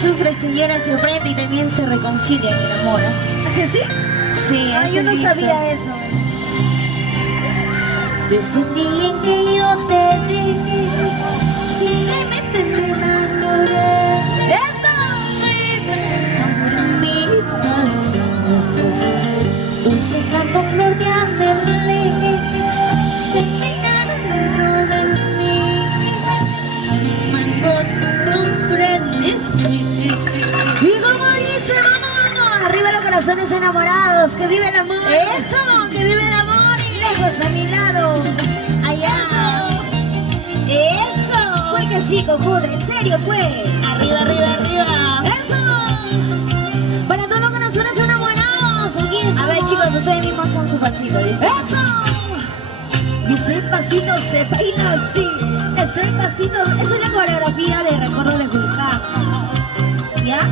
sufre, se llora, se ofrenda y también se reconcilia en el amor. ¿A que sí? Sí, Yo no sabía eso. Desde un día en que yo te vi, simplemente me enamoré. ¡Eso! Amor en mi pasión, dulce canto flor de amarle, se peinaron dentro de mí, cuando tú comprendes. Y como dice, vamos, arriba los corazones enamorados, que vive el amor. Eso, que vive el amor. Lejos a mi lado, allá. Eso. Fue que sí, cojuda, en serio, pues. Arriba, arriba, arriba. Eso. Para todos los corazones enamorados, aquí estamos. A ver, chicos, ustedes mismos son su pasito, ¿viste? Eso. Y ese pasito se peina así. Ese pasito, esa es la coreografía de Recuerdo de Julcán. ¿Ya?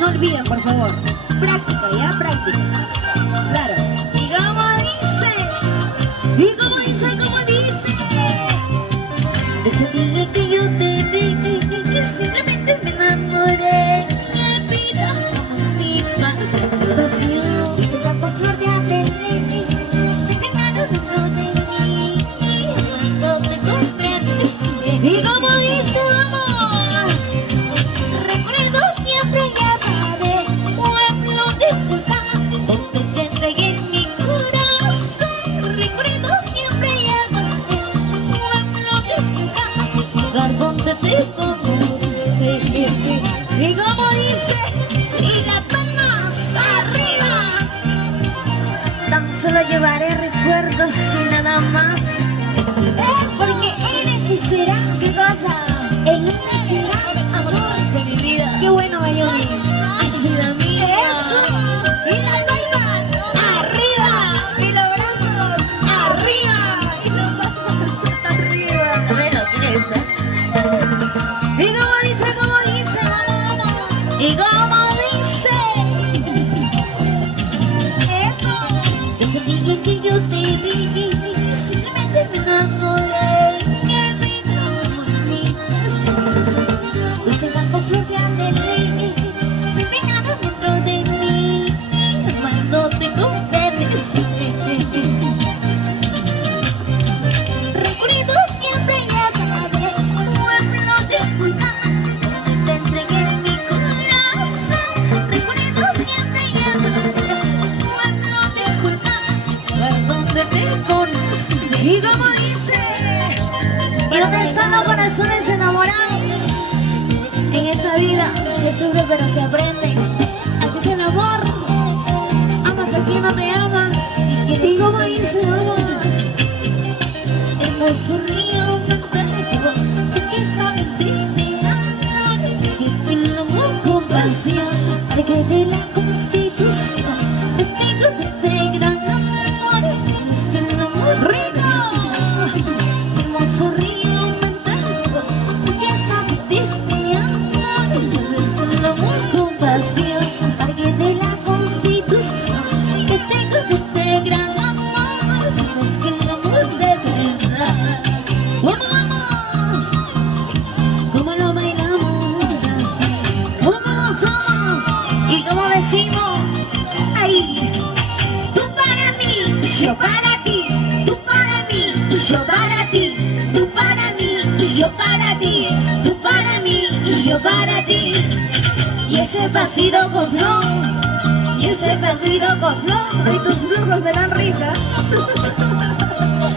No olviden, por favor. Práctica, ¿ya? Práctica. Claro. ¿Y cómo dice? ¿Y cómo dice? ¿Cómo dice? Desde el día que yo te vi, que simplemente me enamoré. Mi vida, mi pasión, Se cantó flor de amarle, se peinaron dentro de mí, cuando te comprendes. ¿y cómo dice? Vamos. Recuerdo siempre llamaré pueblo de Julcán, donde te entregué mi corazón. Recuerdo siempre llamaré pueblo de Julcán, lugar donde te conocí. ¿Y cómo dice? Y las palmas arriba, Tan solo llevaré recuerdos y nada más. porque eres y serás ¿Qué cosa? el único gran amor de mi vida. Qué bueno, Mayumi. Ay, vida mía. Eso. Y las palmas. Arriba. Y los brazos. Arriba. Y los brazos arriba. Bueno, ¿quieres? ¿Y cómo dice? ¿Cómo dice? Vamos. ¿Y cómo dice? Eso. Desde el día que yo te vi, simplemente me enamoré. Que mi vida, Dulce canto flor de amarle, se peinaron dentro de mí, cuando te comprendes. Recuerdo siempre llamaré pueblo de Julcán, donde te entregué mi corazón. Recuerdo siempre llamaré pueblo de Julcán, lugar donde te conocí. ¿Y cómo dice? ¿Y dónde están los corazones enamorados? En esta vida se sufre pero se aprende. Así es el amor. Amas a quien no te ama y quien ¿Y cómo dice? Vamos. hermoso río me entrego. ¿Tú qué sabes de este amor? Sigues mi amor con pasión. De que de la Constitución testigo de este gran amor. Sigues mi amor rico. Hermoso río me entrego. ¿Tú qué sabes de este amor? Sigues mi amor con pasión. De que de la Constitución testigo de este gran amor. Sigues mi amor de verdad. ¡Vamos! ¿Cómo lo bailamos así? ¿Cómo somos? ¿Y cómo decimos? ¡Ay! Tú para mí, yo para ti. Tú para mí, yo para ti. Tú para mí, yo para ti. Tú para mí, yo para ti. Y ese pasito con flor. Y ese pasito con flor. Y tus flujos me dan risa.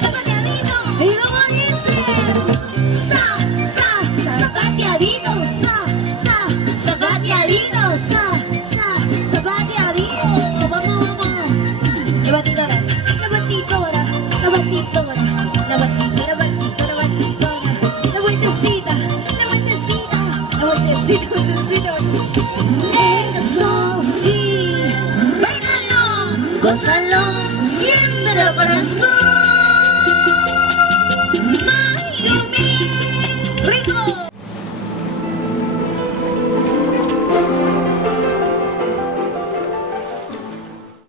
Zapateadito. ¿Y cómo dice? Zapateadito, zapateadito, zapateadito. Vamos, vamos. La batidora, la batidora, la batidora, la batidora, la batidora, la batidora. La vueltecita, la vueltecita, la vueltecita, la vueltecita. Eso sí. Bailalo, gózalo, siéntelo corazón.